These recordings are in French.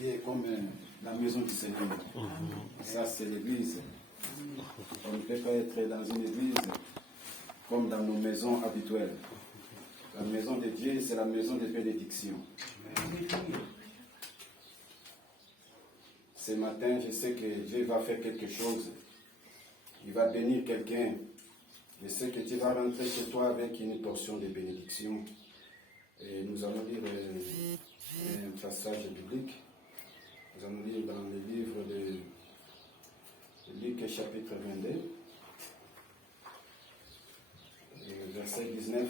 atelier est comme la maison du Seigneur. Ça, c'est l'église. On ne peut pas être dans une église comme dans nos maisons habituelles. La maison de Dieu, c'est la maison de bénédiction. Ce matin, je sais que Dieu va faire quelque chose. Il va bénir quelqu'un. Je sais que tu vas rentrer chez toi avec une portion de bénédiction. Et nous allons lire un passage biblique. Nous allons lire dans le livre de Luc chapitre 22, verset 19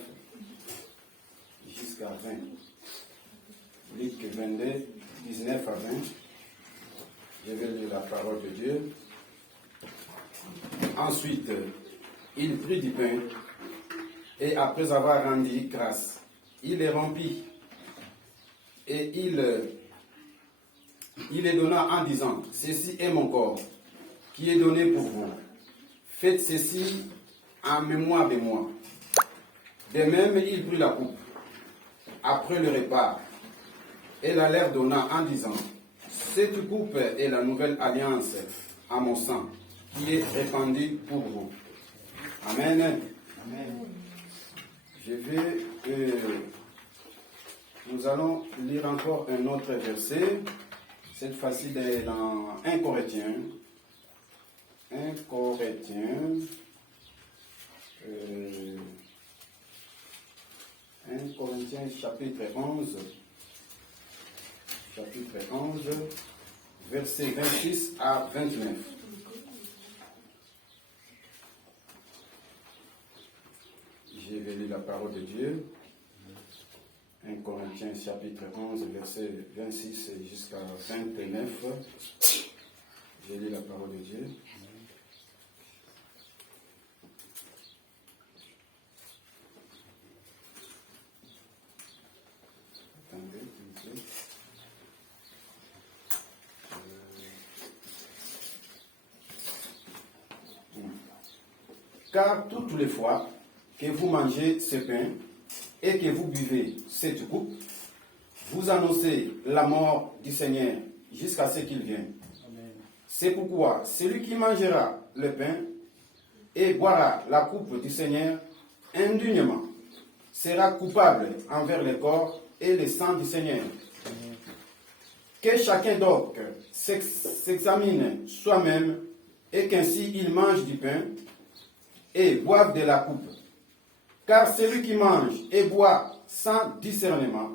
jusqu'à 20. Luc 22, 19 à 20. Je vais lire la parole de Dieu. Ensuite, il prit du pain et après avoir rendu grâce, il les rompit et il les donna en disant, ceci est mon corps qui est donné pour vous. Faites ceci en mémoire de moi. De même, il prit la coupe après le repas et la leur donna en disant, cette coupe est la nouvelle alliance à mon sang qui est répandue pour vous. Amen. Amen. Nous allons lire encore un autre verset. Cette fois-ci dans 1 Corinthiens. 1 Corinthiens. 1 Corinthiens chapitre 11. Chapitre 11, versets 26 à 29. Je vais lire la parole de Dieu. 1 Corinthiens chapitre 11, verset 26 jusqu'à 29. Je lis la parole de Dieu. Attendez, s'il vous plaît. Car toutes les fois que vous mangez ce pain et que vous buvez cette coupe, vous annoncez la mort du Seigneur jusqu'à ce qu'il vienne. Amen. C'est pourquoi celui qui mangera le pain et boira la coupe du Seigneur indignement sera coupable envers le corps et le sang du Seigneur. Amen. Que chacun donc s'examine soi-même et qu'ainsi il mange du pain et boive de la coupe. Car celui qui mange et boit sans discernement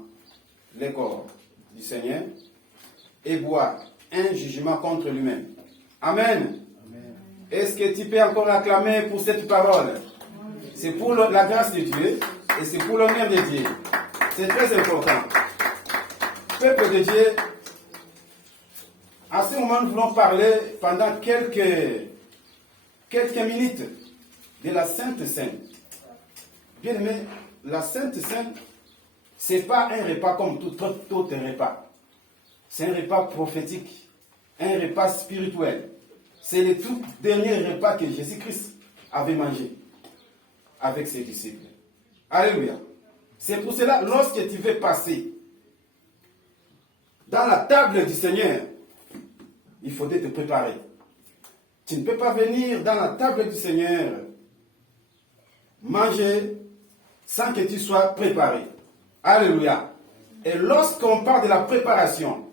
le corps du Seigneur et boit un jugement contre lui-même. Amen. Amen. Est-ce que tu peux encore acclamer pour cette parole? Amen. C'est pour la grâce de Dieu et c'est pour l'honneur de Dieu. C'est très important. Peuple de Dieu, à ce moment, nous voulons parler pendant quelques minutes de la Sainte Seine. Bien aimé, la Sainte Seine, ce n'est pas un repas comme tout autre repas. C'est un repas prophétique, un repas spirituel. C'est le tout dernier repas que Jésus-Christ avait mangé avec ses disciples. Alléluia. C'est pour cela, lorsque tu veux passer dans la table du Seigneur, il faudrait te préparer. Tu ne peux pas venir dans la table du Seigneur manger sans que tu sois préparé. Alléluia. Et lorsqu'on parle de la préparation,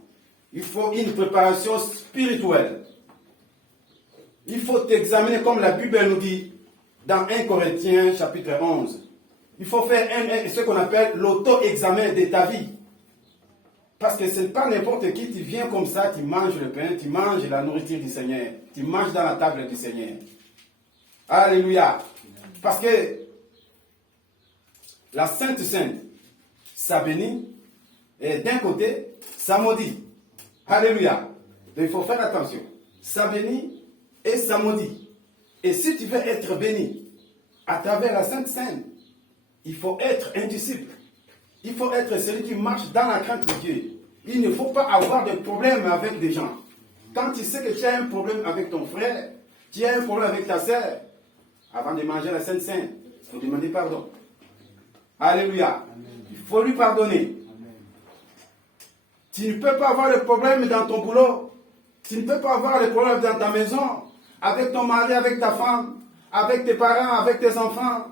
il faut une préparation spirituelle. Il faut t'examiner comme la Bible nous dit dans 1 Corinthiens chapitre 11. Il faut faire ce qu'on appelle l'auto-examen de ta vie. Parce que ce n'est pas n'importe qui, tu viens comme ça, tu manges le pain, tu manges la nourriture du Seigneur, tu manges dans la table du Seigneur. Alléluia. Parce que la Sainte Seine, ça bénit, et d'un côté, ça maudit. Alléluia. Donc il faut faire attention. Ça bénit et ça maudit. Et si tu veux être béni à travers la Sainte Seine, il faut être un disciple. Il faut être celui qui marche dans la crainte de Dieu. Il ne faut pas avoir de problème avec des gens. Quand tu sais que tu as un problème avec ton frère, tu as un problème avec ta sœur, avant de manger la Sainte Seine, il faut demander pardon. Alléluia. Amen. Il faut lui pardonner. Amen. Tu ne peux pas avoir les problèmes dans ton boulot. Tu ne peux pas avoir les problèmes dans ta maison, avec ton mari, avec ta femme, avec tes parents, avec tes enfants,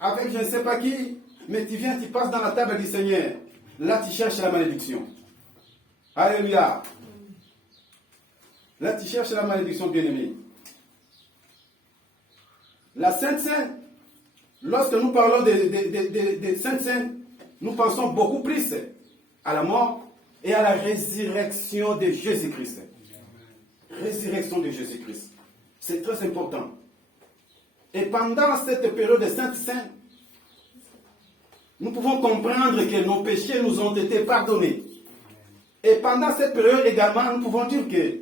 avec je ne sais pas qui. Mais tu viens, tu passes dans la table du Seigneur. Là, tu cherches la malédiction. Alléluia. Là, tu cherches la malédiction, bien-aimé. La Sainte Seine, lorsque nous parlons des Sainte Seine, nous pensons beaucoup plus à la mort et à la résurrection de Jésus-Christ. Résurrection de Jésus-Christ. C'est très important. Et pendant cette période de Sainte Seine, nous pouvons comprendre que nos péchés nous ont été pardonnés. Et pendant cette période également, nous pouvons dire que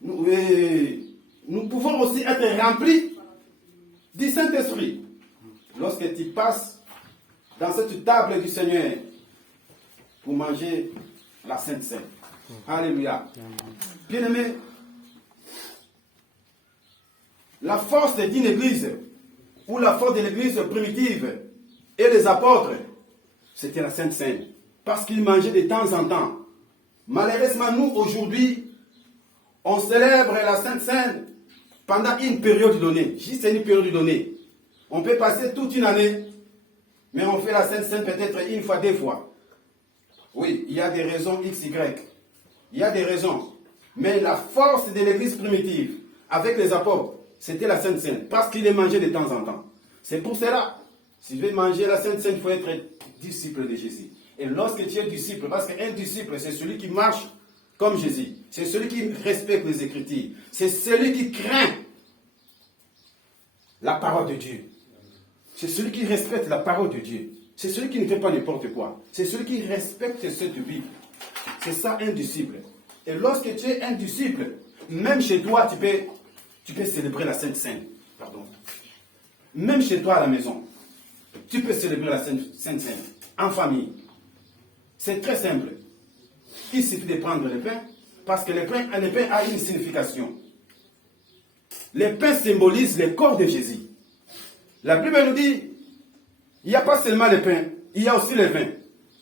nous pouvons aussi être remplis du Saint-Esprit. Lorsque tu passes dans cette table du Seigneur pour manger la Sainte Seine. Alléluia. Bien-aimés, la force d'une église, ou la force de l'église primitive et les apôtres, c'était la Sainte Seine. Parce qu'ils mangeaient de temps en temps. Malheureusement, nous, aujourd'hui, on célèbre la Sainte Seine pendant une période donnée. Juste une période donnée. On peut passer toute une année, mais on fait la Sainte Seine peut-être une fois, 2 fois. Oui, il y a des raisons X, Y. Il y a des raisons. Mais la force de l'église primitive, avec les apôtres, c'était la Sainte Seine. Parce qu'ils les mangeaient de temps en temps. C'est pour cela, si je vais manger la Sainte Seine, il faut être disciple de Jésus. Et lorsque tu es disciple, parce qu'un disciple, c'est celui qui marche comme Jésus. C'est celui qui respecte les Écritures. C'est celui qui craint la parole de Dieu. C'est celui qui respecte la parole de Dieu. C'est celui qui ne fait pas n'importe quoi. C'est celui qui respecte cette Bible. C'est ça un disciple. Et lorsque tu es un disciple, même chez toi, tu peux célébrer la Sainte Seine. Pardon. Même chez toi à la maison, tu peux célébrer la Sainte Seine en famille. C'est très simple. Il suffit de prendre le pain, parce que le pain a une signification. Le pain symbolise le corps de Jésus. La Bible nous dit, il n'y a pas seulement le pain, il y a aussi le vin.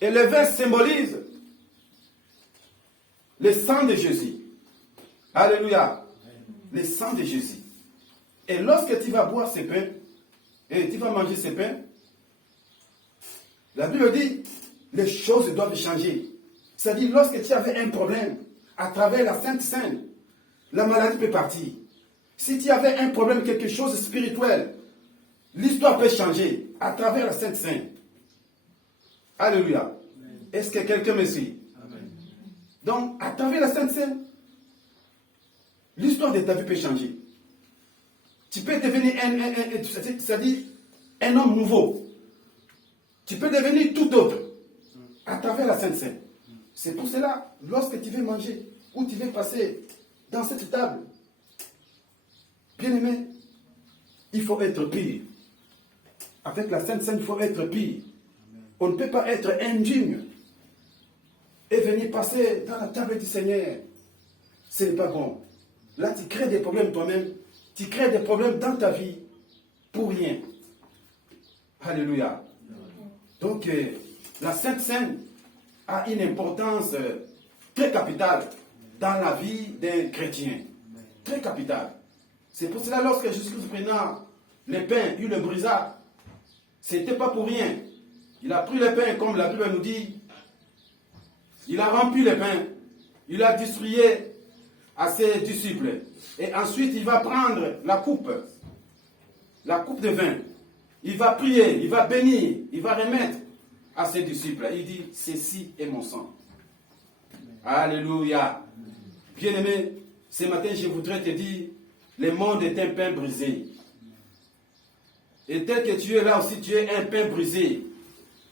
Et le vin symbolise le sang de Jésus. Alléluia. Le sang de Jésus. Et lorsque tu vas boire ce pain, et tu vas manger ce pain, la Bible dit, les choses doivent changer. C'est-à-dire, lorsque tu avais un problème, à travers la Sainte Seine, la maladie peut partir. Si tu avais un problème, quelque chose de spirituel, l'histoire peut changer à travers la Sainte Seine. Alléluia. Est-ce que quelqu'un me suit? Amen. Donc, à travers la Sainte Seine, l'histoire de ta vie peut changer. Tu peux devenir c'est-à-dire un homme nouveau. Tu peux devenir tout autre à travers la Sainte Seine. C'est pour cela, lorsque tu veux manger ou tu veux passer dans cette table, bien aimé, il faut être pire. Avec la Sainte Seine, il faut être pire. On ne peut pas être indigne et venir passer dans la table du Seigneur. Ce n'est pas bon. Là, tu crées des problèmes toi-même. Tu crées des problèmes dans ta vie pour rien. Alléluia. Donc, la Sainte Seine a une importance très capitale dans la vie d'un chrétien. Très capitale. C'est pour cela, lorsque Jésus-Christ prenant le pain, il le brisa, ce n'était pas pour rien. Il a pris le pain, comme la Bible nous dit, il a rempli le pain, il a distribué à ses disciples. Et ensuite, il va prendre la coupe de vin. Il va prier, il va bénir, il va remettre à ses disciples. Il dit, ceci est mon sang. Alléluia. Bien-aimé, ce matin, je voudrais te dire, le monde est un pain brisé. Et tel que tu es là aussi, tu es un pain brisé.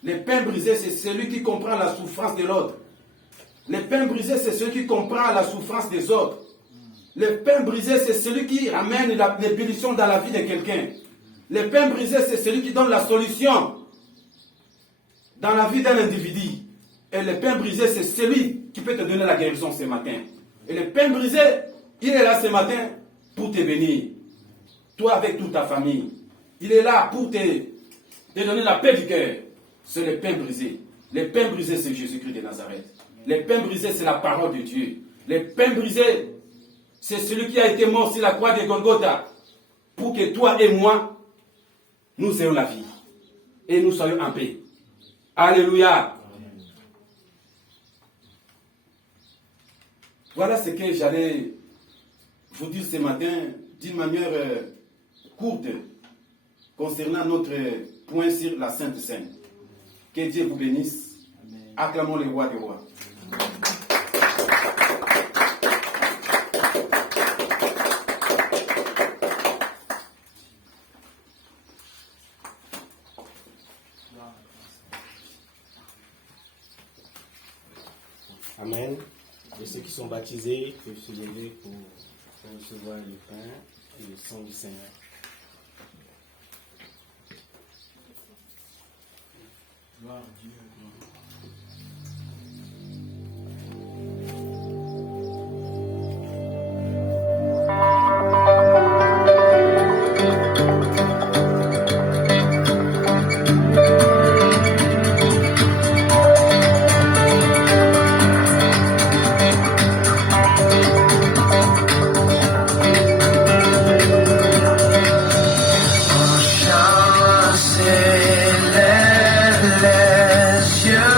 Le pain brisé, c'est celui qui comprend la souffrance de l'autre. Le pain brisé, c'est celui qui comprend la souffrance des autres. Le pain brisé, c'est celui qui amène la bénédiction dans la vie de quelqu'un. Le pain brisé, c'est celui qui donne la solution dans la vie d'un individu. Et le pain brisé, c'est celui qui peut te donner la guérison ce matin. Et le pain brisé, il est là ce matin pour te bénir. Toi avec toute ta famille. Il est là pour te donner la paix du cœur. C'est le pain brisé. Les pains brisés, c'est Jésus-Christ de Nazareth. Les pains brisés, c'est la parole de Dieu. Les pains brisés, c'est celui qui a été mort sur la croix de Golgotha pour que toi et moi, nous ayons la vie et nous soyons en paix. Alléluia. Voilà ce que j'allais vous dire ce matin d'une manière courte concernant notre point sur la Sainte Seine. Que Dieu vous bénisse. Amen. Acclamons le roi des rois. Amen. Et ceux qui sont baptisés peuvent se lever pour recevoir le pain et le sang du Seigneur. Gloire à Dieu. Lève les yeux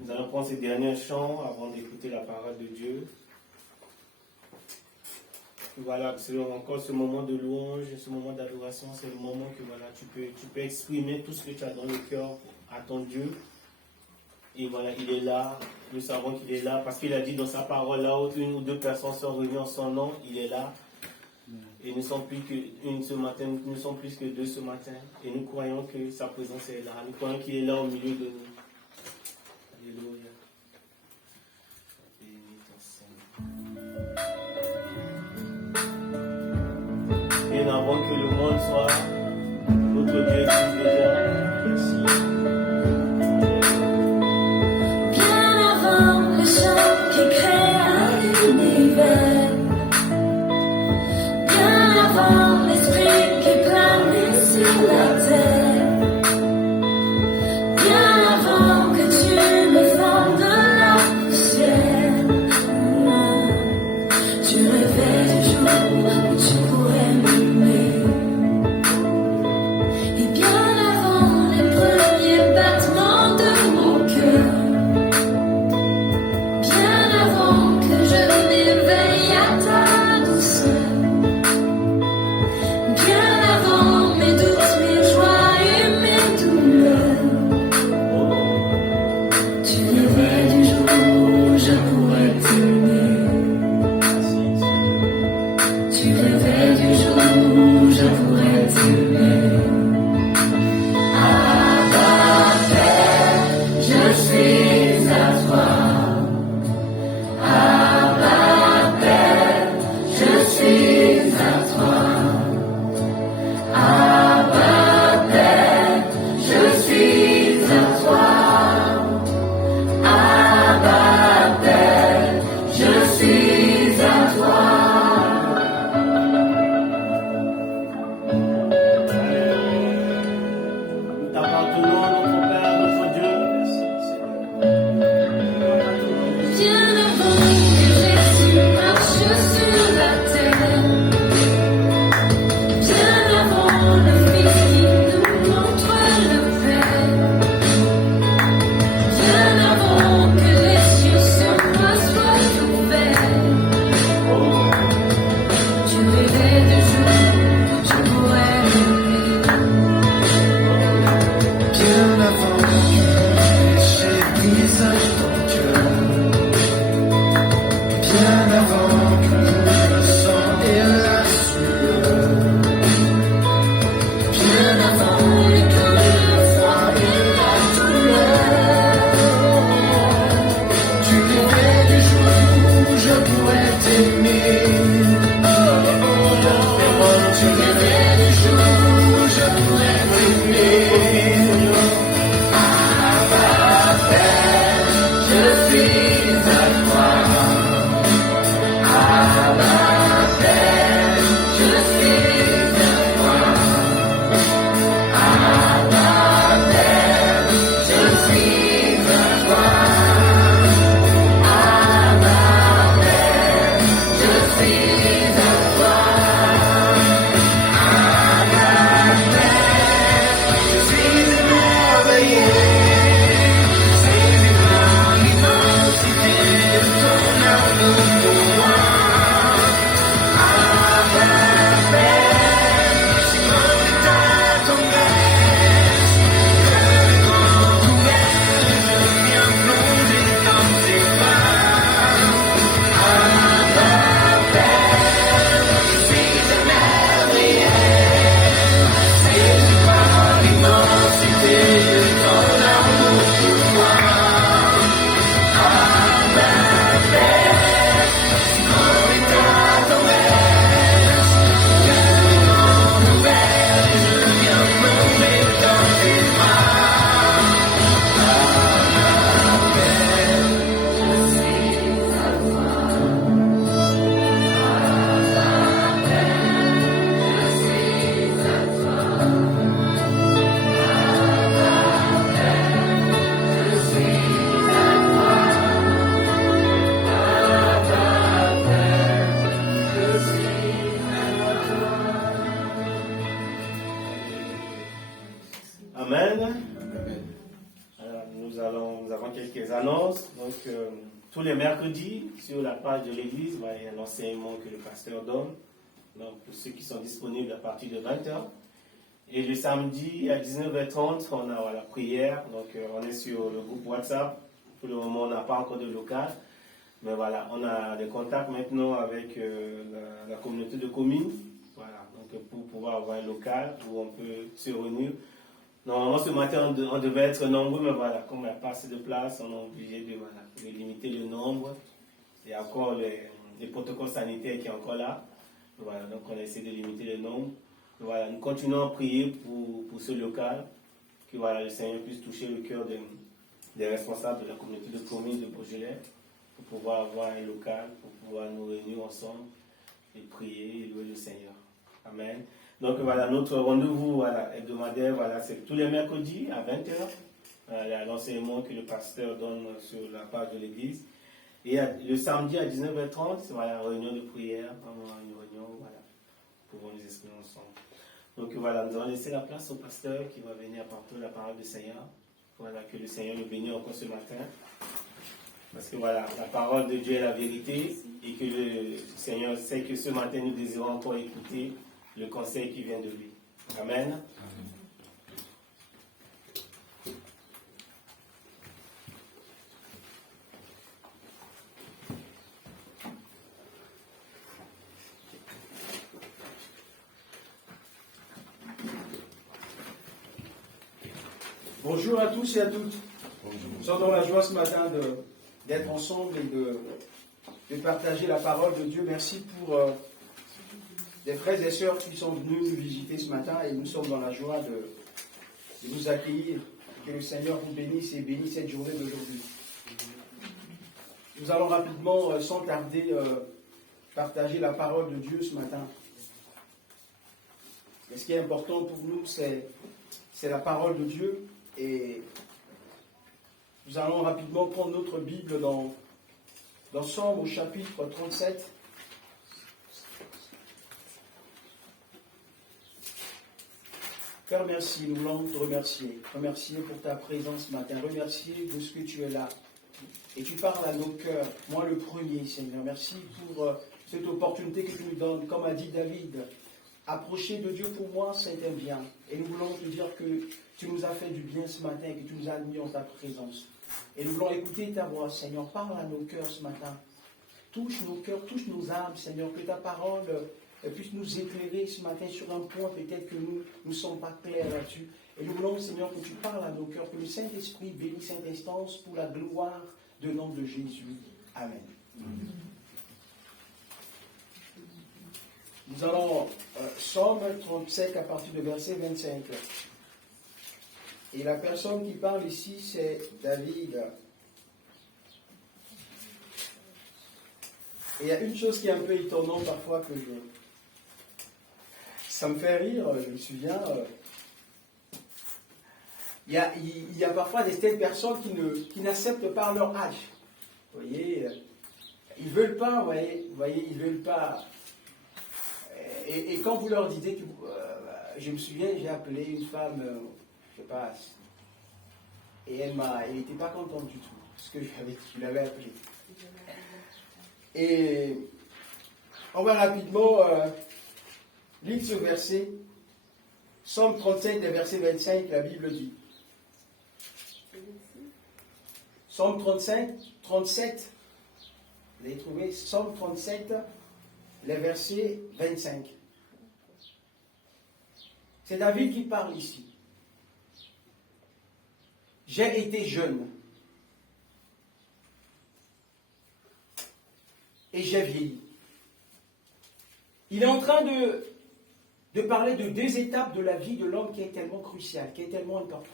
Nous allons prendre ces derniers chants avant d'écouter la parole de Dieu. Voilà, c'est encore ce moment de louange, ce moment d'adoration, c'est le moment que voilà, tu peux exprimer tout ce que tu as dans le cœur à ton Dieu. Et voilà, il est là, nous savons qu'il est là, parce qu'il a dit dans sa parole, là où une ou deux personnes sont réunies en son nom, il est là. Et nous ne sommes plus qu'une ce matin, nous sommes plus que deux ce matin. Et nous croyons que sa présence est là, nous croyons qu'il est là au milieu de nous. Alléluia. Bien avant que le monde soit, notre Dieu existe déjà. Merci. Bien avant le chant qui créa l'univers, bien avant l'esprit qui planait sur la terre, bien avant les annonces. Donc, tous les mercredis, sur la page de l'église, il y a l'enseignement que le pasteur donne. Donc, pour ceux qui sont disponibles à partir de 20h. Et le samedi à 19h30, on a la prière. Donc, on est sur le groupe WhatsApp. Pour le moment, on n'a pas encore de local. Mais voilà, on a des contacts maintenant avec la communauté de communes. Voilà, donc pour pouvoir avoir un local où on peut se réunir. Normalement, ce matin, on devait être nombreux, mais voilà, comme il n'y a pas assez de place, on est obligé de limiter le nombre. Il y a encore les protocoles sanitaires qui sont encore là. Voilà, donc on essaie de limiter le nombre. Voilà, nous continuons à prier pour ce local, que voilà, le Seigneur puisse toucher le cœur des responsables de la communauté de communes de Beaujolais, pour pouvoir avoir un local, pour pouvoir nous réunir ensemble et prier et louer le Seigneur. Amen. Donc voilà, notre rendez-vous hebdomadaire, c'est tous les mercredis à 20h. Il y a l'enseignement que le pasteur donne sur la page de l'église. Et le samedi à 19h30, c'est la réunion de prière, une réunion, pour nous exprimer ensemble. Donc voilà, nous allons laisser la place au pasteur qui va venir apporter la parole du Seigneur. Voilà, que le Seigneur nous bénisse encore ce matin. Parce que voilà, la parole de Dieu est la vérité et que le Seigneur sait que ce matin nous désirons encore écouter le conseil qui vient de lui. Amen. Bonjour à tous et à toutes. Nous sommes dans la joie ce matin d'être ensemble et de partager la parole de Dieu. Merci pour des frères et sœurs qui sont venus nous visiter ce matin et nous sommes dans la joie de vous accueillir. Que le Seigneur vous bénisse et bénisse cette journée d'aujourd'hui. Nous allons rapidement, sans tarder, partager la parole de Dieu ce matin. Et ce qui est important pour nous, c'est la parole de Dieu. Et nous allons rapidement prendre notre Bible dans Somme au chapitre 37. Père, merci, nous voulons te remercier. Remercier pour ta présence ce matin. Remercier de ce que tu es là. Et tu parles à nos cœurs. Moi le premier, Seigneur. Merci pour cette opportunité que tu nous donnes. Comme a dit David, approcher de Dieu pour moi, c'est un bien. Et nous voulons te dire que tu nous as fait du bien ce matin et que tu nous as mis en ta présence. Et nous voulons écouter ta voix, Seigneur. Parle à nos cœurs ce matin. Touche nos cœurs, touche nos âmes, Seigneur. Que ta parole puisse nous éclairer ce matin sur un point peut-être que nous ne sommes pas clairs là-dessus. Et nous voulons, Seigneur, que tu parles à nos cœurs, que le Saint-Esprit bénisse cette instance pour la gloire de nom de Jésus. Amen. Nous allons Somme 37 à partir de verset 25. Et la personne qui parle ici, c'est David. Et il y a une chose qui est un peu étonnante parfois que ça me fait rire, je me souviens. Il y a parfois des personnes qui n'acceptent pas leur âge. Vous voyez, ils ne veulent pas, vous voyez, ils ne veulent pas. Et quand vous leur disiez que, je me souviens, j'ai appelé une femme, je ne sais pas, et elle n'était pas contente du tout, parce que je l'avais appelée. Et on va rapidement lire ce verset, Somme 35, les versets 25, la Bible dit. Somme 35, 37, vous avez trouvé, Somme 37, les versets 25. C'est David qui parle ici. J'ai été jeune et j'ai vieilli. Il est en train de parler de deux étapes de la vie de l'homme qui est tellement cruciale, qui est tellement importante.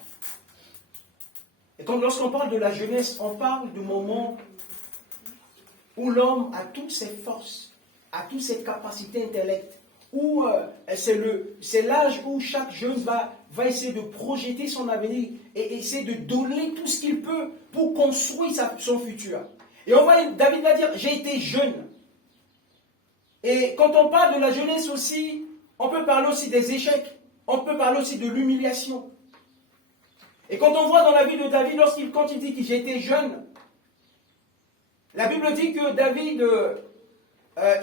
Et lorsqu'on parle de la jeunesse, on parle du moment où l'homme a toutes ses forces, a toutes ses capacités intellectuelles, où c'est l'âge où chaque jeune va essayer de projeter son avenir et essayer de donner tout ce qu'il peut pour construire son futur. Et David va dire, j'ai été jeune. Et quand on parle de la jeunesse aussi, on peut parler aussi des échecs, on peut parler aussi de l'humiliation. Et quand on voit dans la vie de David, quand il dit que j'étais jeune, La Bible dit que David,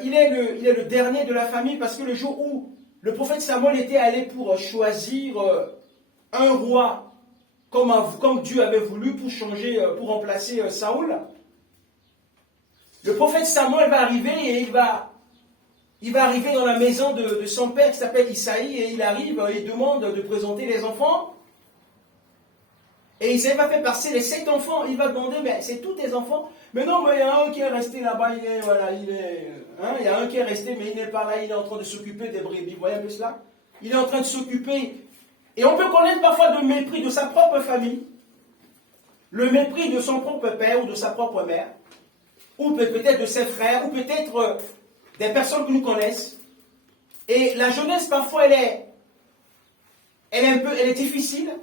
il est le dernier de la famille parce que le jour où le prophète Samuel était allé pour choisir un roi comme Dieu avait voulu pour remplacer Saoul, le prophète Samuel va arriver et il va arriver dans la maison de son père qui s'appelle Isaïe et il arrive et il demande de présenter les enfants. Et Isaïe va faire passer les 7 enfants. Il va demander, mais c'est tous tes enfants? Mais non, mais il y a un qui est resté là-bas, il y a un qui est resté, mais il n'est pas là, il est en train de s'occuper des brebis. Vous voyez un peu cela? Il est en train de s'occuper. Et on peut connaître parfois le mépris de sa propre famille, le mépris de son propre père ou de sa propre mère, ou peut-être de ses frères, ou peut-être des personnes que nous connaissons. Et la jeunesse, parfois, elle est difficile,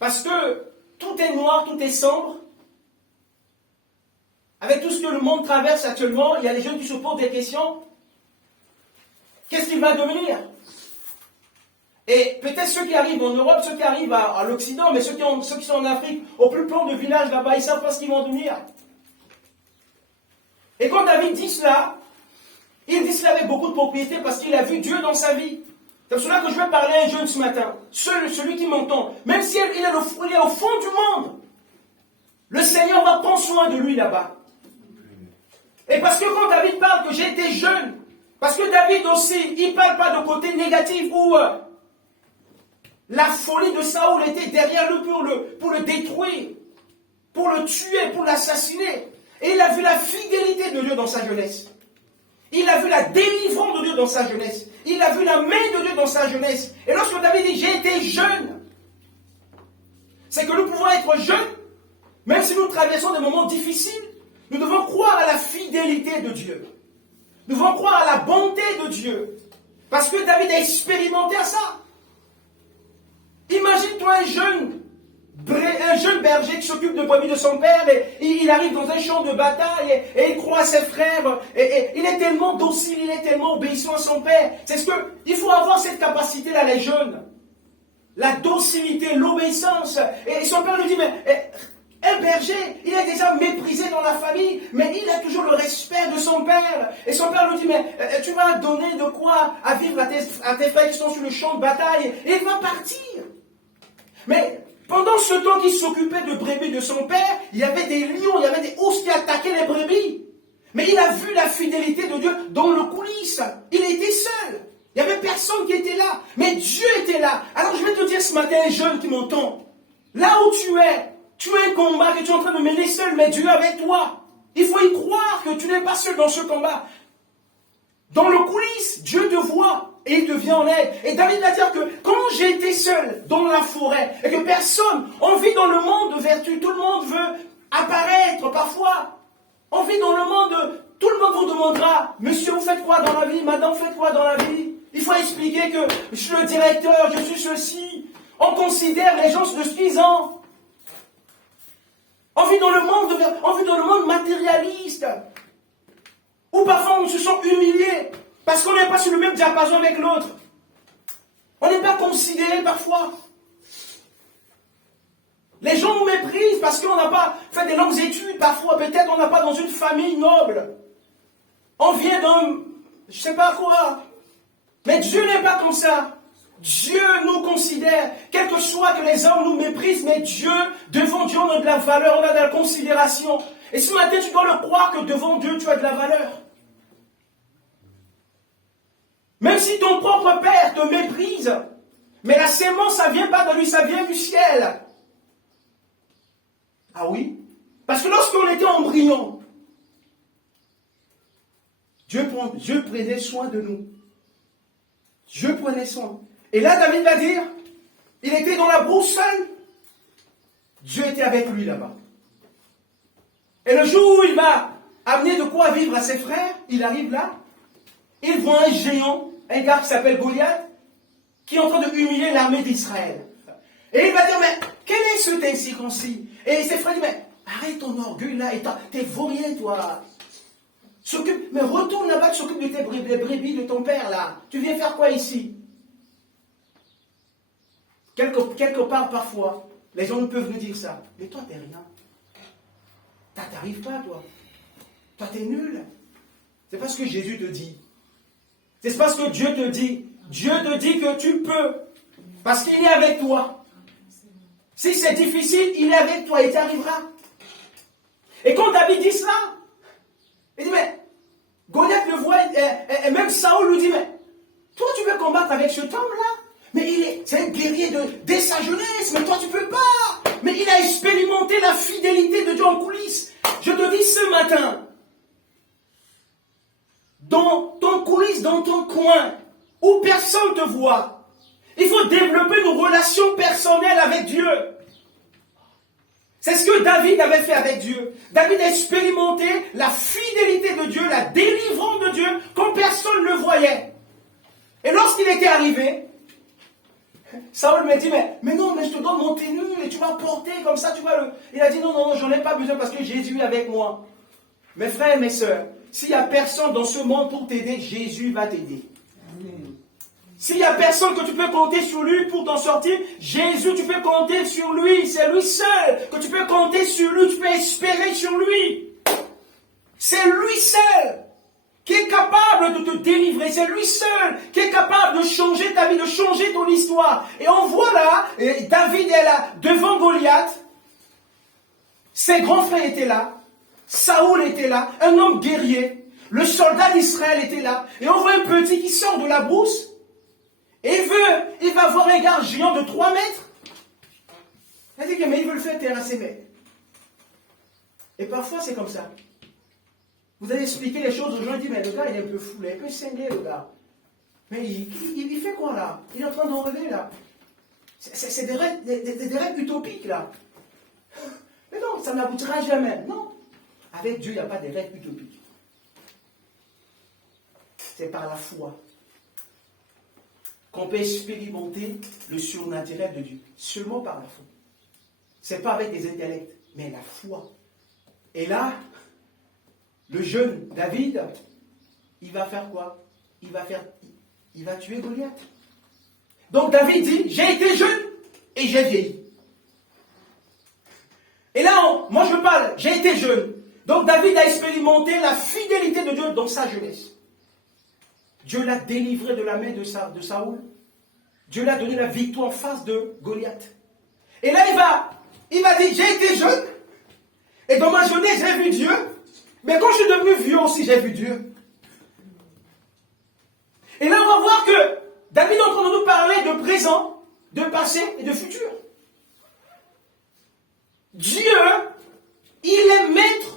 parce que tout est noir, tout est sombre. Avec tout ce que le monde traverse actuellement, il y a des jeunes qui se posent des questions. Qu'est-ce qu'il va devenir? Et peut-être ceux qui arrivent en Europe, ceux qui arrivent à l'Occident, mais ceux qui sont en Afrique, au plus plan de village là-bas, ils ne savent pas ce qu'ils vont devenir. Et quand David dit cela, il dit cela avec beaucoup de propriété parce qu'il a vu Dieu dans sa vie. C'est pour cela que je vais parler à un jeune ce matin, celui qui m'entend, même si il est au fond du monde, le Seigneur va prendre soin de lui là-bas. Et parce que quand David parle que j'ai été jeune, parce que David aussi, il ne parle pas de côté négatif où la folie de Saoul était derrière lui pour le détruire, pour le tuer, pour l'assassiner. Et il a vu la fidélité de Dieu dans sa jeunesse. Il a vu la délivrance de Dieu dans sa jeunesse. Il a vu la main de Dieu dans sa jeunesse. Et lorsque David dit « j'ai été jeune », c'est que nous pouvons être jeunes, même si nous traversons des moments difficiles, nous devons croire à la fidélité de Dieu. Nous devons croire à la bonté de Dieu. Parce que David a expérimenté ça. Imagine-toi un jeune berger qui s'occupe de brebis de son père et il arrive dans un champ de bataille et il croit à ses frères et il est tellement docile, il est tellement obéissant à son père. C'est ce que il faut avoir cette capacité-là, les jeunes. La docilité, l'obéissance. Et son père lui dit, mais un berger, il est déjà méprisé dans la famille, mais il a toujours le respect de son père. Et son père lui dit, mais tu vas donner de quoi à vivre à tes frères qui sont sur le champ de bataille. Et il va partir. Mais pendant ce temps qu'il s'occupait de brebis de son père, il y avait des lions, il y avait des ours qui attaquaient les brebis. Mais il a vu la fidélité de Dieu dans le coulisses. Il était seul. Il n'y avait personne qui était là. Mais Dieu était là. Alors je vais te dire ce matin, jeune qui m'entend, là où tu as un combat que tu es en train de mener seul, mais Dieu est avec toi. Il faut y croire que tu n'es pas seul dans ce combat. Dans le coulisses, Dieu te voit et il te vient en aide. Et David va dire que quand j'ai été seul dans la forêt et que personne, on vit dans le monde de vertu, tout le monde veut apparaître parfois. On vit dans le monde, tout le monde vous demandera, monsieur, vous faites quoi dans la vie? Madame, vous faites quoi dans la vie? Il faut expliquer que je suis le directeur, je suis ceci. On considère les gens de ce qu'ils ont. On vit dans le monde matérialiste. Où parfois on se sent humilié parce qu'on n'est pas sur le même diapason avec l'autre. On n'est pas considéré parfois. Les gens nous méprisent parce qu'on n'a pas fait des longues études parfois. Peut-être on n'a pas dans une famille noble. On vient d'un, je ne sais pas quoi. Mais Dieu n'est pas comme ça. Dieu nous considère, quel que soit que les hommes nous méprisent, mais Dieu, devant Dieu, on a de la valeur, on a de la considération. Et ce matin, tu dois le croire que devant Dieu, tu as de la valeur. Même si ton propre père te méprise, mais la sémence, ça ne vient pas de lui, ça vient du ciel. Ah oui? Parce que lorsqu'on était embryon, Dieu prenait soin de nous. Dieu prenait soin. Et là, David va dire, il était dans la brousse seul. Dieu était avec lui là-bas. Et le jour où il va amener de quoi vivre à ses frères, il arrive là, il voit un géant, un gars qui s'appelle Goliath, qui est en train de humilier l'armée d'Israël. Et il va dire, mais quel est ce incirconcis? Et ses frères disent, mais arrête ton orgueil là, t'es vaurien toi. Mais retourne là-bas, tu s'occupes de tes brebis, de ton père là. Tu viens faire quoi ici? Quelque part, parfois, les gens peuvent nous dire ça. Mais toi, t'es rien. T'arrives pas, toi. toi t'es nul. C'est pas ce que Jésus te dit. C'est pas ce que Dieu te dit. Dieu te dit que tu peux. Parce qu'il est avec toi. Si c'est difficile, il est avec toi et tu arriveras. Et quand David dit cela, il dit, mais Goliath le voit, et même Saoul lui dit, mais toi tu veux combattre avec cet homme-là? Mais c'est un guerrier dès sa jeunesse, mais toi tu peux pas. Mais il a expérimenté la fidélité de Dieu en coulisses. Je te dis ce matin, dans ton coulisse, dans ton coin, où personne ne te voit, il faut développer une relation personnelle avec Dieu. C'est ce que David avait fait avec Dieu. David a expérimenté la fidélité de Dieu, la délivrance de Dieu, quand personne ne le voyait. Et lorsqu'il était arrivé, Saoul me dit, mais non, mais je te donne mon ténure et tu vas porter comme ça, tu vas. Il a dit, non, j'en ai pas besoin parce que Jésus est avec moi. Mes frères et mes sœurs, s'il n'y a personne dans ce monde pour t'aider, Jésus va t'aider. S'il n'y a personne que tu peux compter sur lui pour t'en sortir, Jésus, tu peux compter sur lui. C'est lui seul que tu peux compter sur lui, tu peux espérer sur lui. C'est lui seul qui est capable de te délivrer. C'est lui seul qui est capable de changer ta vie, de changer ton histoire. Et on voit là, David est là, devant Goliath. Ses grands frères étaient là. Saoul était là, un homme guerrier. Le soldat d'Israël était là. Et on voit un petit qui sort de la brousse. Et il va voir un gars géant de 3 mètres. Il dit que mais il veut le faire terrasser, mais. Et parfois c'est comme ça. Vous allez expliquer les choses aux gens, il dit mais le gars il est un peu fou, il est un peu cinglé le gars. Mais il fait quoi là? Il est en train d'enlever là. C'est des rêves utopiques là. Mais non, ça n'aboutira jamais. Non. Avec Dieu, il n'y a pas de rêves utopiques. C'est par la foi qu'on peut expérimenter le surnaturel de Dieu. Seulement par la foi. Ce n'est pas avec des intellects, mais la foi. Et là, le jeune David, il va faire quoi? Il va tuer Goliath. Donc David dit, j'ai été jeune et j'ai vieilli. Et là, moi je parle, j'ai été jeune. Donc David a expérimenté la fidélité de Dieu dans sa jeunesse. Dieu l'a délivré de la main de Saoul. Dieu l'a donné la victoire en face de Goliath. Et là, il va dire, j'ai été jeune. Et dans ma jeunesse, j'ai vu Dieu. Mais quand je suis devenu vieux aussi, j'ai vu Dieu. Et là, on va voir que David est en train de nous parler de présent, de passé et de futur. Dieu, il est maître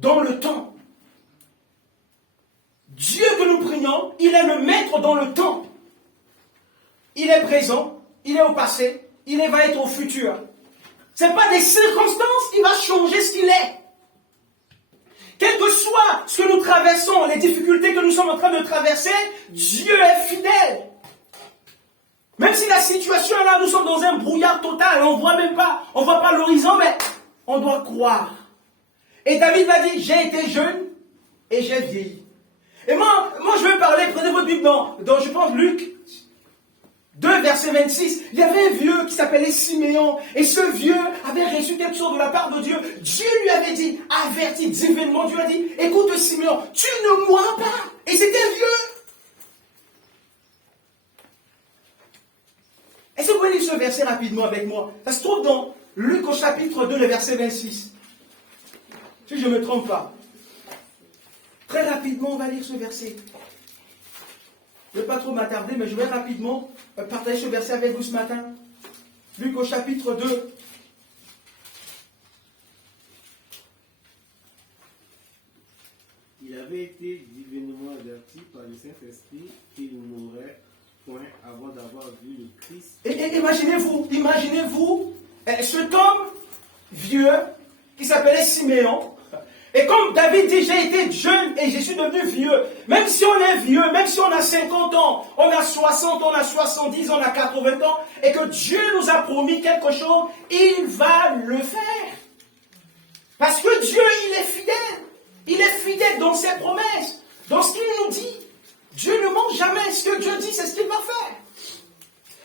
dans le temps. Dieu que nous prions, il est le maître dans le temps. Il est présent, il est au passé, il va être au futur. Ce n'est pas des circonstances qui vont changer ce qu'il est. Quel que soit ce que nous traversons, les difficultés que nous sommes en train de traverser, Dieu est fidèle. Même si la situation est là, nous sommes dans un brouillard total, on ne voit même pas, on ne voit pas l'horizon, mais on doit croire. Et David m'a dit, j'ai été jeune et j'ai vieilli. Et moi je vais parler, prenez votre Bible dans je pense Luc 2, verset 26. Il y avait un vieux qui s'appelait Siméon. Et ce vieux avait reçu quelque chose de la part de Dieu. Dieu lui avait dit, averti divinement, Dieu a dit, écoute Siméon, tu ne mourras pas. Et c'était un vieux. Est-ce que vous pouvez lire ce verset rapidement avec moi? Ça se trouve dans Luc au chapitre 2, le verset 26. Si je ne me trompe pas. Très rapidement, on va lire ce verset. Je ne vais pas trop m'attarder, mais je vais rapidement partager ce verset avec vous ce matin. Luc au chapitre 2. Il avait été divinement averti par le Saint-Esprit qu'il ne mourrait point avant d'avoir vu le Christ. Et imaginez-vous, cet homme vieux qui s'appelait Siméon. Et comme David dit, j'ai été jeune et je suis devenu vieux. Même si on est vieux, même si on a 50 ans, on a 60, on a 70, on a 80 ans, et que Dieu nous a promis quelque chose, il va le faire. Parce que Dieu, il est fidèle. Il est fidèle dans ses promesses, dans ce qu'il nous dit. Dieu ne ment jamais. Ce que Dieu dit, c'est ce qu'il va faire.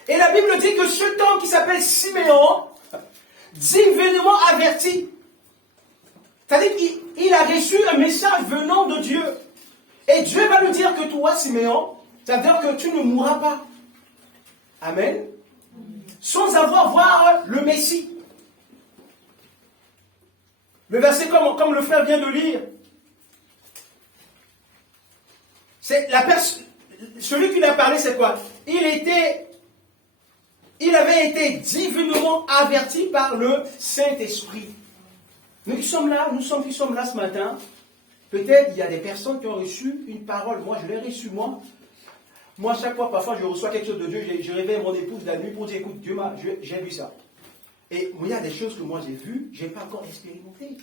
Et la Bible dit que cet homme qui s'appelle Siméon, divinement averti. C'est-à-dire qu'il il a reçu un message venant de Dieu. Et Dieu va lui dire que toi, Siméon, ça veut dire que tu ne mourras pas. Amen. Sans avoir voir le Messie. Le verset comme le frère vient de lire. C'est celui qui l'a parlé, c'est quoi? Il avait été divinement averti par le Saint-Esprit. Nous qui sommes là ce matin, peut-être il y a des personnes qui ont reçu une parole. Moi, je l'ai reçue, moi. Moi, chaque fois, parfois, je reçois quelque chose de Dieu, je réveille mon épouse la nuit pour dire, écoute, Dieu j'ai vu ça. Et il y a des choses que moi j'ai vues, je n'ai pas encore expérimenté.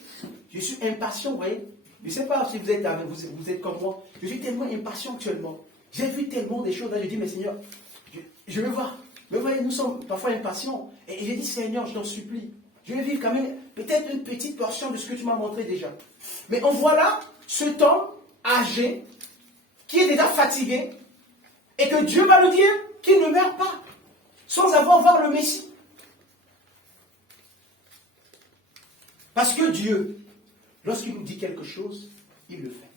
Je suis impatient, vous voyez. Je ne sais pas si vous êtes comme moi. Je suis tellement impatient actuellement. J'ai vu tellement des choses. Là, je dis, mais Seigneur, je veux voir. Mais vous voyez, nous sommes parfois impatients. Et j'ai dit, Seigneur, je t'en supplie. Je vais vivre quand même peut-être une petite portion de ce que tu m'as montré déjà. Mais on voit là ce temps âgé, qui est déjà fatigué, et que Dieu va lui dire qu'il ne meurt pas, sans avoir voir le Messie. Parce que Dieu, lorsqu'il nous dit quelque chose, il le fait.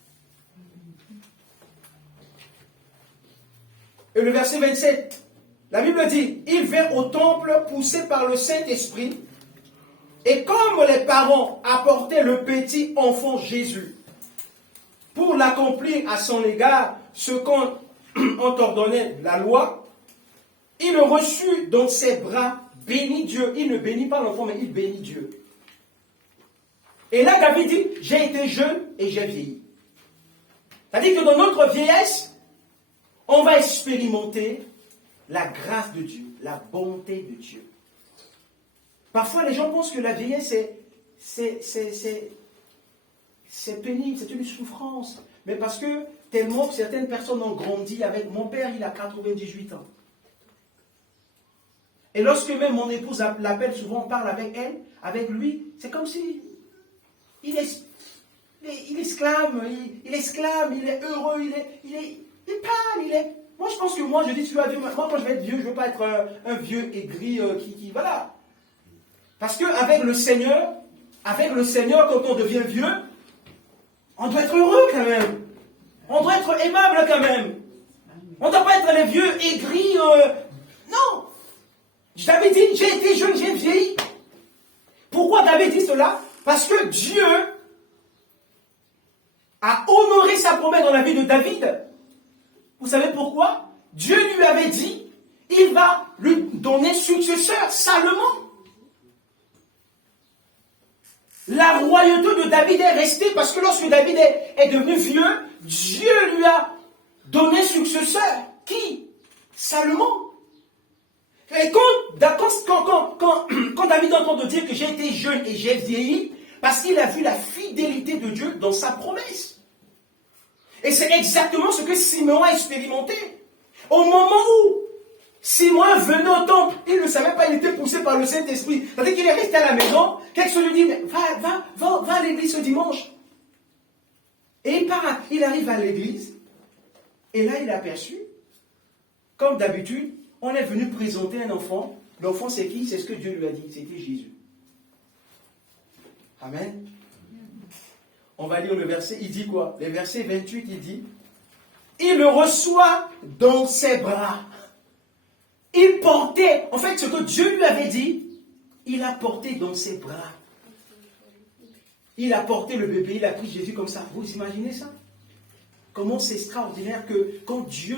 Et le verset 27, la Bible dit, il vint au temple poussé par le Saint-Esprit, et comme les parents apportaient le petit enfant Jésus pour l'accomplir à son égard, ce qu'on ordonnait la loi, il le reçut dans ses bras, bénit Dieu. Il ne bénit pas l'enfant, mais il bénit Dieu. Et là, David dit, j'ai été jeune et j'ai vieilli. C'est-à-dire que dans notre vieillesse, on va expérimenter la grâce de Dieu, la bonté de Dieu. Parfois, les gens pensent que la vieillesse, c'est pénible, c'est une souffrance. Mais parce que tellement que certaines personnes ont grandi avec... Mon père, il a 98 ans. Et lorsque même mon épouse l'appelle souvent, on parle avec elle, avec lui, c'est comme si... Il exclame, il est heureux, il parle, Moi, je pense que moi, je dis toujours à Dieu, moi, quand je vais être vieux, je ne veux pas être un vieux aigri voilà. Parce qu'avec le Seigneur, quand on devient vieux, on doit être heureux quand même. On doit être aimable quand même. On ne doit pas être les vieux aigris. Non. David dit, j'ai été jeune, j'ai vieilli. Pourquoi David dit cela? Parce que Dieu a honoré sa promesse dans la vie de David. Vous savez pourquoi? Dieu lui avait dit, il va lui donner successeur, Salomon. La royauté de David est restée parce que lorsque David est devenu vieux, Dieu lui a donné successeur. Qui? Salomon. Et quand David entend dire que j'ai été jeune et j'ai vieilli, parce qu'il a vu la fidélité de Dieu dans sa promesse. Et c'est exactement ce que Simeon a expérimenté. Au moment où Simeon venait au temple, il ne savait pas, il était poussé par le Saint-Esprit. C'est-à-dire qu'il est resté à la maison, quelqu'un lui dit, va à l'église ce dimanche. Et il arrive à l'église, et là il a aperçu, comme d'habitude, on est venu présenter un enfant. L'enfant c'est qui? C'est ce que Dieu lui a dit, c'était Jésus. Amen. On va lire le verset, il dit quoi? Le verset 28, il dit, il le reçoit dans ses bras. Il portait, en fait, ce que Dieu lui avait dit, il a porté dans ses bras. Il a porté le bébé, il a pris Jésus comme ça. Vous imaginez ça? Comment c'est extraordinaire que quand Dieu...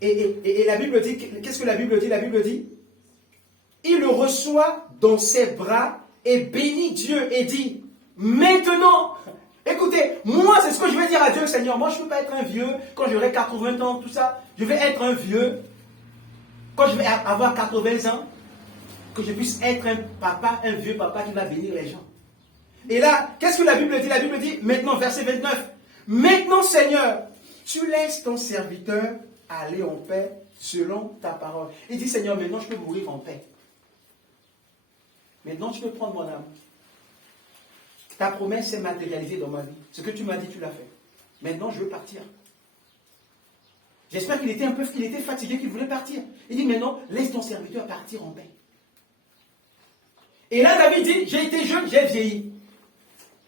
Et la Bible dit, qu'est-ce que la Bible dit? La Bible dit, il le reçoit dans ses bras et bénit Dieu et dit, maintenant, écoutez, moi c'est ce que je vais dire à Dieu, Seigneur, moi je ne veux pas être un vieux, quand j'aurai 80 ans, tout ça, je vais être un vieux, quand je vais avoir 80 ans, que je puisse être un papa, un vieux papa qui va bénir les gens. Et là, qu'est-ce que la Bible dit? La Bible dit, maintenant, verset 29, maintenant Seigneur, tu laisses ton serviteur aller en paix selon ta parole. Il dit, Seigneur, maintenant je peux mourir en paix. Maintenant tu peux prendre mon âme. Ta promesse s'est matérialisée dans ma vie. Ce que tu m'as dit, tu l'as fait. Maintenant je veux partir. J'espère qu'il était fatigué, qu'il voulait partir. Il dit, maintenant, laisse ton serviteur partir en paix. Et là, David dit, j'ai été jeune, j'ai vieilli.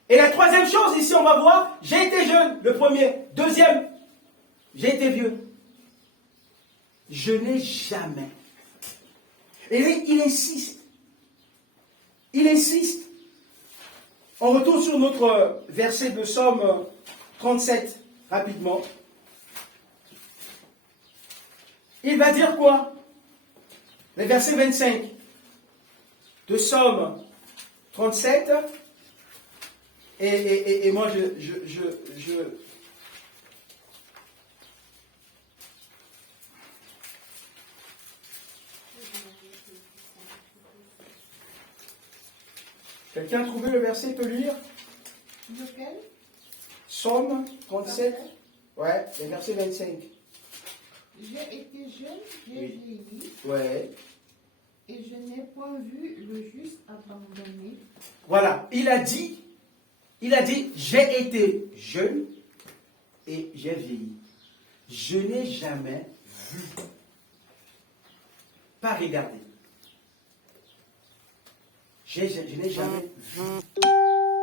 Et la troisième chose, ici, on va voir, j'ai été jeune, le premier. Deuxième, j'ai été vieux. Je n'ai jamais. Et il insiste. Il insiste. On retourne sur notre verset de Psaume 37, rapidement. Il va dire quoi? Le verset 25 de Psaume 37. Et moi, Quelqu'un a trouvé le verset, peut lire? Lequel? Psaume 37. Ouais, le verset 25. J'ai été jeune, j'ai vieilli, Ouais. et je n'ai point vu le juste abandonné. Voilà, il a dit, j'ai été jeune et j'ai vieilli. Je n'ai jamais vu. Pas regardé. Je n'ai jamais vu.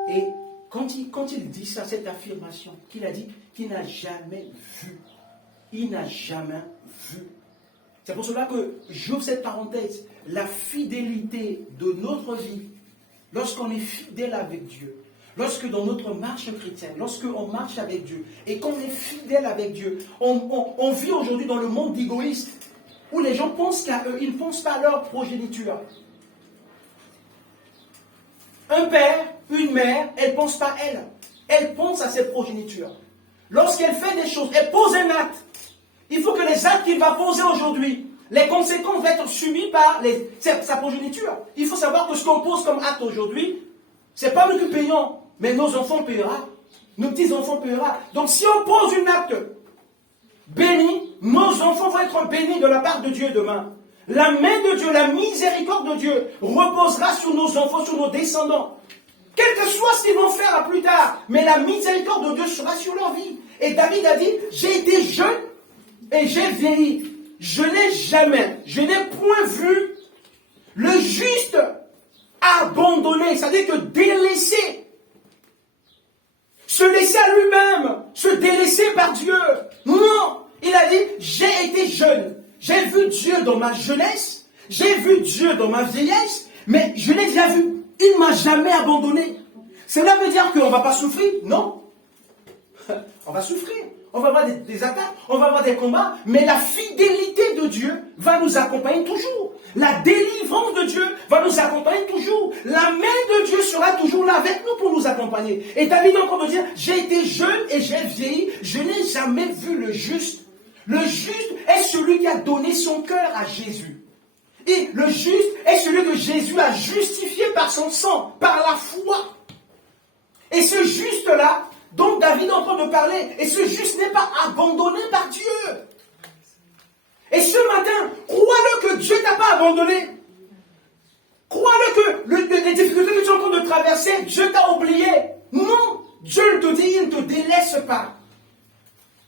Et quand il dit ça, cette affirmation, qu'il a dit qu'il n'a jamais vu. Il n'a jamais vu. C'est pour cela que j'ouvre cette parenthèse. La fidélité de notre vie, lorsqu'on est fidèle avec Dieu, lorsque dans notre marche chrétienne, lorsqu'on marche avec Dieu et qu'on est fidèle avec Dieu, on vit aujourd'hui dans le monde d'égoïstes où les gens pensent qu'à eux, ils ne pensent pas à leur progéniture. Un père, une mère, elle ne pense pas à elle. Elle pense à ses progénitures. Lorsqu'elle fait des choses, elle pose un acte. Il faut que les actes qu'il va poser aujourd'hui, les conséquences vont être subies par sa progéniture. Il faut savoir que ce qu'on pose comme acte aujourd'hui, ce n'est pas nous qui payons, mais nos enfants payeront. Nos petits-enfants payeront. Donc si on pose un acte béni, nos enfants vont être bénis de la part de Dieu demain. La main de Dieu, la miséricorde de Dieu reposera sur nos enfants, sur nos descendants. Quel que soit ce qu'ils vont faire à plus tard, mais la miséricorde de Dieu sera sur leur vie. Et David a dit, j'ai été jeune et j'ai vieilli. Je n'ai point vu le juste abandonné, c'est-à-dire que délaissé. Se laisser à lui-même, se délaisser par Dieu. Non, il a dit, j'ai été jeune. J'ai vu Dieu dans ma jeunesse, j'ai vu Dieu dans ma vieillesse, mais je l'ai déjà vu. Il ne m'a jamais abandonné. Cela veut dire qu'on ne va pas souffrir? Non. On va souffrir. On va avoir des attaques, on va avoir des combats, mais la fidélité de Dieu va nous accompagner toujours. La délivrance de Dieu va nous accompagner toujours. La main de Dieu sera toujours là avec nous pour nous accompagner. Et David encore de dire, j'ai été jeune et j'ai vieilli, je n'ai jamais vu le juste. Le juste est celui qui a donné son cœur à Jésus. Et le juste est celui que Jésus a justifié par son sang, par la foi. Et ce juste-là, dont David est en train de parler, et ce juste n'est pas abandonné par Dieu. Et ce matin, crois-le que Dieu ne t'a pas abandonné. Crois-le que les difficultés que tu es en train de traverser, Dieu t'a oublié. Non, Dieu te dit, il ne te délaisse pas.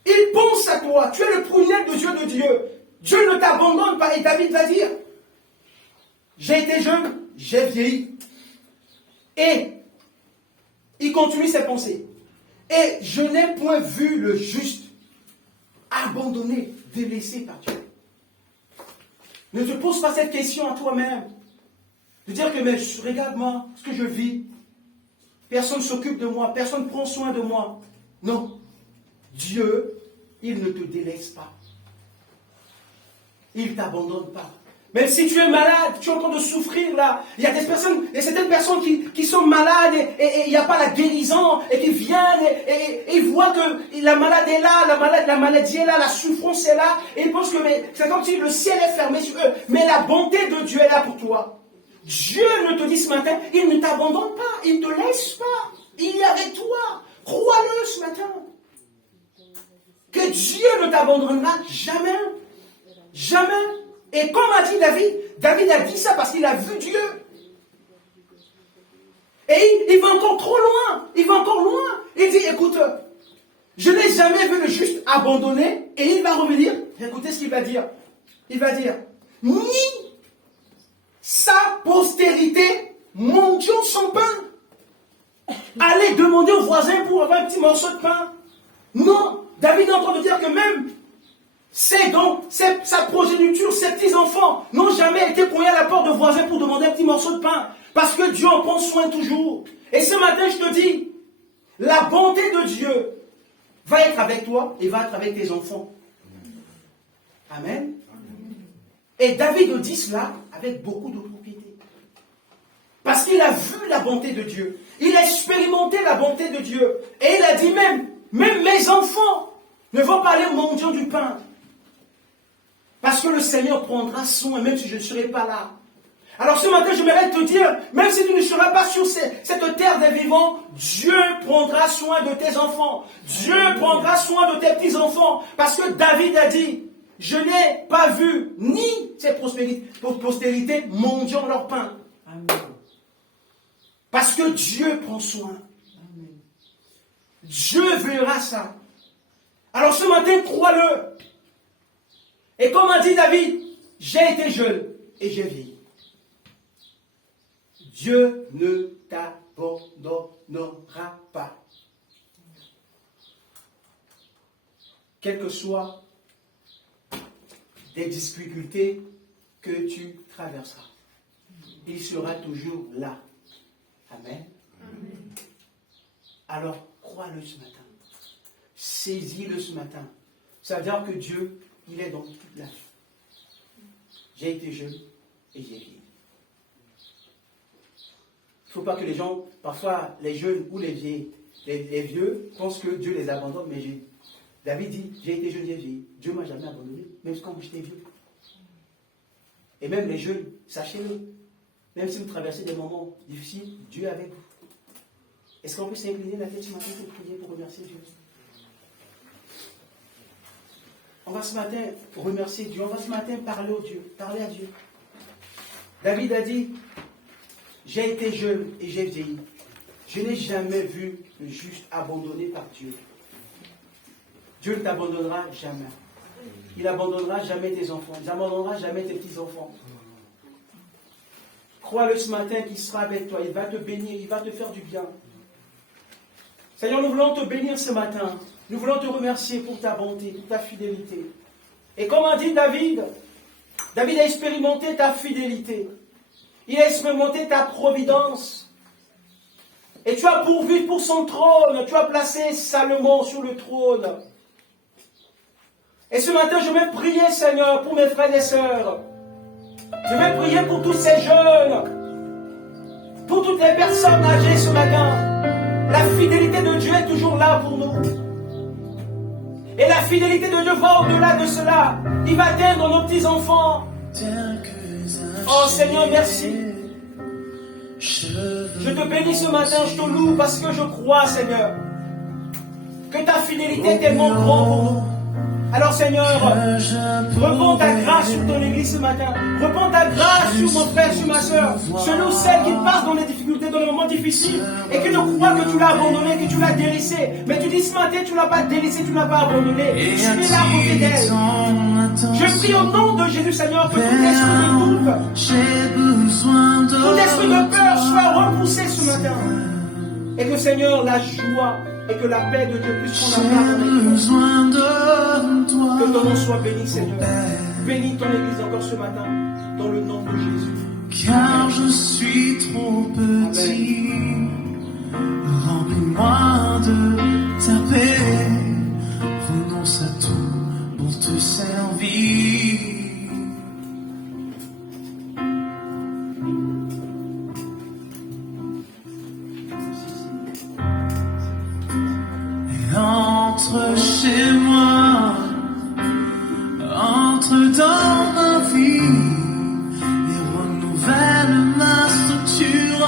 Il pense à toi. Tu es le prunelle de Dieu. Dieu ne t'abandonne pas. Et David va dire, j'ai été jeune, j'ai vieilli. Et il continue ses pensées. Et je n'ai point vu le juste abandonné, délaissé par Dieu. Ne te pose pas cette question à toi-même. De dire que, mais regarde-moi ce que je vis. Personne ne s'occupe de moi, personne ne prend soin de moi. Non. Dieu, il ne te délaisse pas. Il ne t'abandonne pas. Même si tu es malade, tu es en train de souffrir là. Il y a certaines personnes qui sont malades et il n'y a pas la guérison et qui viennent et ils voient que la maladie est là, la maladie est là, la souffrance est là. Et ils pensent que c'est comme si le ciel est fermé sur eux. Mais la bonté de Dieu est là pour toi. Dieu ne te dit ce matin, il ne t'abandonne pas, il ne te laisse pas. Il est avec toi. Crois-le ce matin. Que Dieu ne t'abandonnera jamais. Jamais. Et comme a dit David a dit ça parce qu'il a vu Dieu. Et il va encore trop loin. Il va encore loin. Il dit, écoute, je n'ai jamais vu le juste abandonné. Et il va revenir. Écoutez ce qu'il va dire. Il va dire, ni sa postérité mangent son pain. aller demander au voisin pour avoir un petit morceau de pain. Non, David est en train de dire que même sa progéniture, ses petits-enfants n'ont jamais été cogner à la porte de voisin pour demander un petit morceau de pain. Parce que Dieu en prend soin toujours. Et ce matin, je te dis, la bonté de Dieu va être avec toi et va être avec tes enfants. Amen. Et David dit cela avec beaucoup de propriété. Parce qu'il a vu la bonté de Dieu. Il a expérimenté la bonté de Dieu. Et il a dit même mes enfants ne vont pas aller mendiant du pain. Parce que le Seigneur prendra soin, même si je ne serai pas là. Alors ce matin, j'aimerais te dire, même si tu ne seras pas sur cette terre des vivants, Dieu prendra soin de tes enfants. Dieu prendra soin de tes petits-enfants. Parce que David a dit, je n'ai pas vu ni ces postérités mendiant leur pain. Amen. Parce que Dieu prend soin. Amen. Dieu verra ça. Alors ce matin, crois-le. Et comme a dit David, j'ai été jeune et j'ai vieilli. Dieu ne t'abandonnera pas. Quelles que soient les difficultés que tu traverseras, il sera toujours là. Amen. Amen. Alors, crois-le ce matin. Saisis-le ce matin. Ça veut dire que Dieu, il est dans toute la vie. J'ai été jeune et j'ai vieilli. Il ne faut pas que les gens, parfois les jeunes ou les vieux, pensent que Dieu les abandonne. Mais David dit, j'ai été jeune, j'ai vieilli. Dieu ne m'a jamais abandonné, même quand j'étais vieux. Et même les jeunes, sachez-le, même si vous traversez des moments difficiles, Dieu est avec vous. Est-ce qu'on peut s'incliner la tête ce matin pour prier, pour remercier Dieu? On va ce matin remercier Dieu. On va ce matin parler à Dieu. David a dit, j'ai été jeune et j'ai vieilli. Je n'ai jamais vu le juste abandonné par Dieu. Dieu ne t'abandonnera jamais. Il n'abandonnera jamais tes enfants. Il n'abandonnera jamais tes petits-enfants. Crois-le ce matin qu'il sera avec toi. Il va te bénir. Il va te faire du bien. Seigneur, nous voulons te bénir ce matin. Nous voulons te remercier pour ta bonté, pour ta fidélité. Et comme a dit David, David a expérimenté ta fidélité. Il a expérimenté ta providence. Et tu as pourvu pour son trône. Tu as placé Salomon sur le trône. Et ce matin, je vais prier, Seigneur, pour mes frères et sœurs. Je vais prier pour tous ces jeunes. Pour toutes les personnes âgées ce matin. La fidélité de Dieu est toujours là pour nous. Et la fidélité de Dieu va au-delà de cela. Il va atteindre nos petits-enfants. Oh Seigneur, merci. Je te bénis ce matin, je te loue parce que je crois, Seigneur, que ta fidélité est tellement grande pour nous. Alors Seigneur, répands ta grâce sur ton église ce matin. Répands ta grâce sur mon frère, sur ma soeur. Celui ou celle qui passe dans les difficultés, dans les moments difficiles et qui ne croit que tu l'as abandonné, que tu l'as délaissé. Mais tu dis ce matin, tu ne l'as pas délaissé, tu ne l'as pas abandonné. Tu es là à côté d'elle. Je prie au nom de Jésus Seigneur que tout esprit de doute, tout esprit de peur soit repoussé ce matin. Et que Seigneur, la joie et que la paix de Dieu puisse prendre la place dans les cœurs. Que ton nom soit béni, Seigneur. Bénis ton église encore ce matin, dans le nom de Jésus. Car je suis trop petit. Remplis-moi de ta paix. Renonce à tout pour te servir. Entre chez moi, entre dans ma vie et renouvelle ma structure,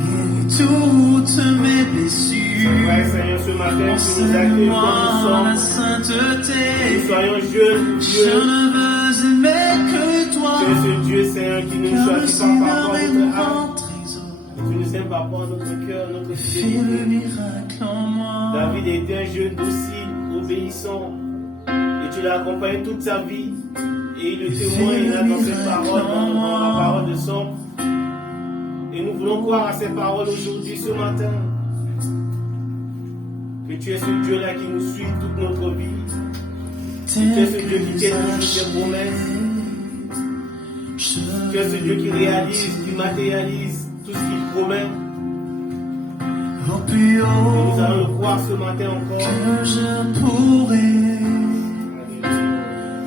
guéris toutes mes blessures. Ouais, Seigneur, ce matin, tu nous accueilles comme nous sommes. La sainteté, Nous soyons jeunes, je Dieu. ne veux aimer que toi. Tu es ce Dieu, Seigneur, qui nous Car le choisit pas par Seigneur rapport à est notre âme. mon trésor. Tu nous aimes par rapport à notre cœur, notre Fais le fidélité. miracle en moi. David était un jeune docile, obéissant. Et tu l'as accompagné toute sa vie. Et il le témoigne là dans cette parole, dans la parole de son. Et nous voulons croire à ces paroles aujourd'hui, ce matin. Que tu es ce Dieu-là qui nous suit toute notre vie. Tu es ce Dieu qui tient toujours ses promesses. Tu es ce Dieu qui réalise, qui matérialise tout ce qu'il promet. Et nous allons le croire ce matin encore. Que je pourrais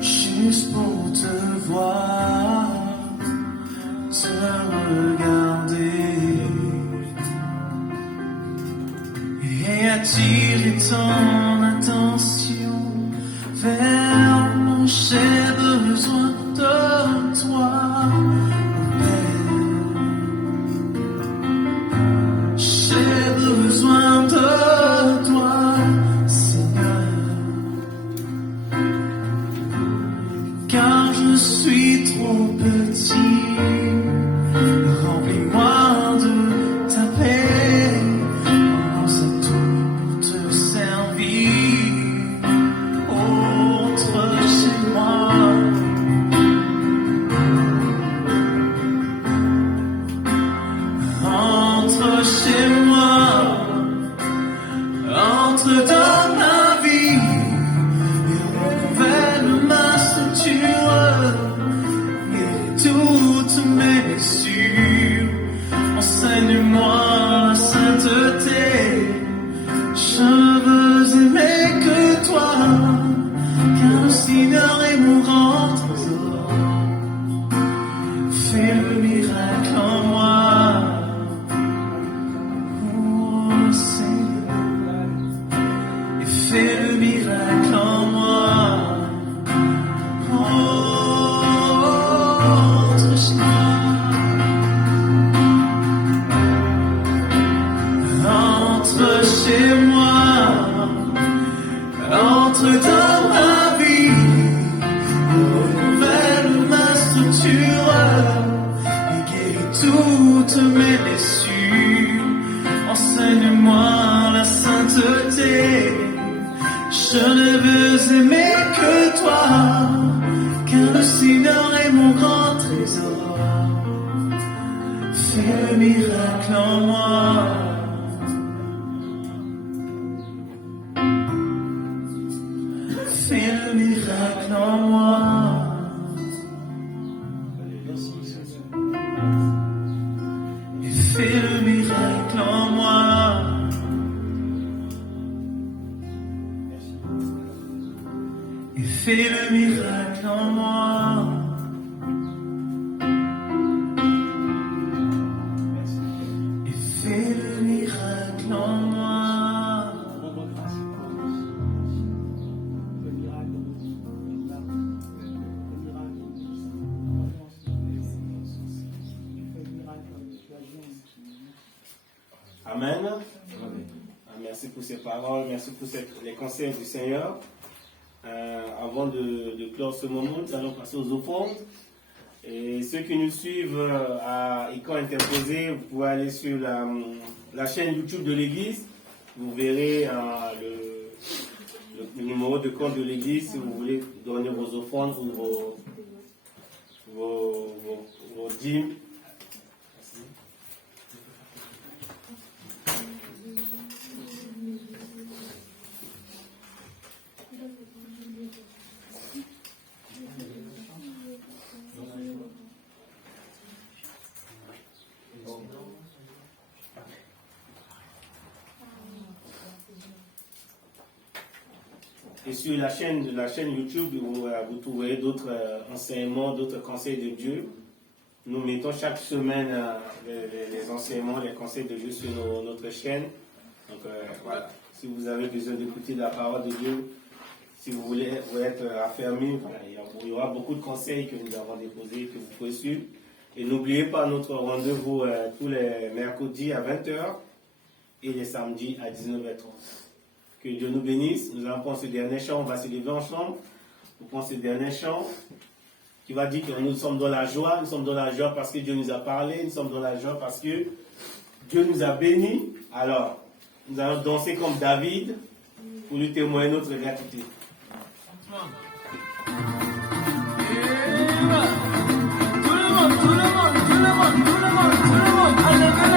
juste pour te voir, te regarder et attirer ton attention vers mon cher besoin de toi, mon Père. J'ai besoin de toi, Seigneur, car je suis trop petit. Remplis-moi de ta paix, commence à tout pour te servir. Entre chez moi, entre chez moi, entre dans ma vie et renouvelle ma structure et toutes mes blessures. Enseigne-moi la sainteté, je veux aimer que toi, car le Seigneur est mon grand trésor. Fais le miracle en moi, oh Seigneur, et fais le miracle en moi. Entre chez moi, entre chez moi, entre dans ma vie, renouvelle ma structure et guéris toutes mes blessures. Enseigne-moi la sainteté, je ne veux aimer que toi, car le Seigneur est mon grand trésor. Fais le miracle en moi. Fais le miracle en moi. Et fais le miracle en moi. Et fais le miracle en moi. Et fais le miracle en moi. Amen. Merci pour ces paroles, merci pour les conseils du Seigneur. Avant de clore ce moment, nous allons passer aux offrandes. Et ceux qui nous suivent à Icône Interposé, vous pouvez aller sur la chaîne YouTube de l'église. Vous verrez le numéro de compte de l'église si vous voulez donner vos offrandes ou vos dîmes. Et sur la chaîne YouTube, vous trouverez d'autres enseignements, d'autres conseils de Dieu. Nous mettons chaque semaine les enseignements, les conseils de Dieu sur notre chaîne. Donc voilà, si vous avez besoin d'écouter la parole de Dieu, si vous voulez être affermi, voilà, il y aura beaucoup de conseils que nous avons déposés, que vous pouvez suivre. Et n'oubliez pas notre rendez-vous tous les mercredis à 20h et les samedis à 19h30. Que Dieu nous bénisse. Nous allons prendre ce dernier chant, on va se lever ensemble pour prendre ce dernier chant qui va dire que nous sommes dans la joie. Nous sommes dans la joie parce que Dieu nous a parlé. Nous sommes dans la joie parce que Dieu nous a bénis. Alors, nous allons danser comme David pour lui témoigner notre gratitude. Tout le monde,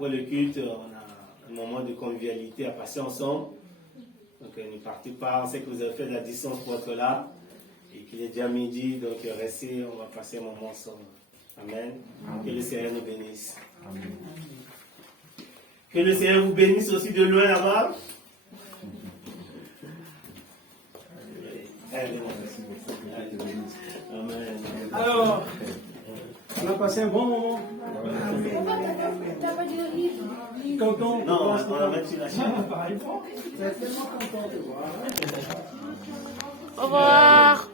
Après le culte, on a un moment de convivialité à passer ensemble. Donc ne partez pas, on sait que vous avez fait de la distance pour être là. Et qu'il est déjà midi, donc restez, on va passer un moment ensemble. Amen. Que le Seigneur nous bénisse. Que le Seigneur vous bénisse aussi de loin là-bas. Amen. Alors, on a passé un bon moment. T'as pas de livre? Tonton, Non, on va mettre sur la chaîne. Vous êtes tellement content de voir. Au revoir.